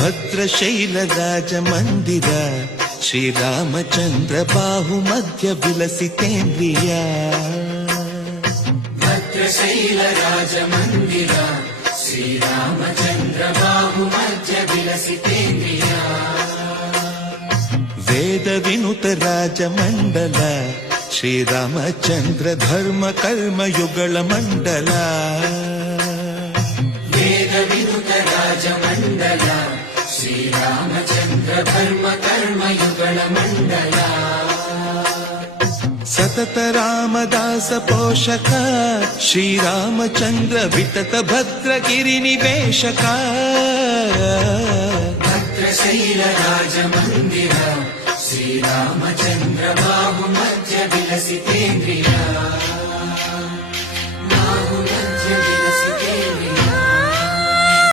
ಭದ್ರಶೈಲ ರಾಜ ಮಂದಿರ ಶ್ರೀರಾಮಚಂದ್ರ ಬಾಹು ಮಧ್ಯ ವಿಲಸಿತೇಂದ್ರಿಯ ಭದ್ರಶೈಲ ರಾಜ ಮಂದಿರ ಶ್ರೀರಾಮಚಂದ್ರ ಬಾಹು ಮಧ್ಯ ವಿಲಸಿತೇಂದ್ರಿಯ ವೇದ ವಿನುತ ರಾಜ ಮಂಡಲ ಶ್ರೀರಾಮಚಂದ್ರ ಧರ್ಮ ಕರ್ಮ ಯುಗಳ ಮಂಡಲ ವೇದ ವಿನುತ ರಾಜ ಮಂಡಲ ಶ್ರೀರಾಮಚಂದ್ರ ಧರ್ಮ ಕರ್ಮ ಯುಗಳ ಮಂಡಲ ಸತತ ರಾಮದಾಸ ಪೋಷಕ ಶ್ರೀರಾಮಚಂದ್ರ ವಿತತ ಭದ್ರಗಿರಿ ನಿವೇಶಕ ಭದ್ರಶೈಲ ರಾಜ ಮಂದಿರ ಶ್ರೀರಾಮಚಂದ್ರ ಬಾಹು ಮಧ್ಯ ವಿಲಸಿತೇಂದ್ರಿಯ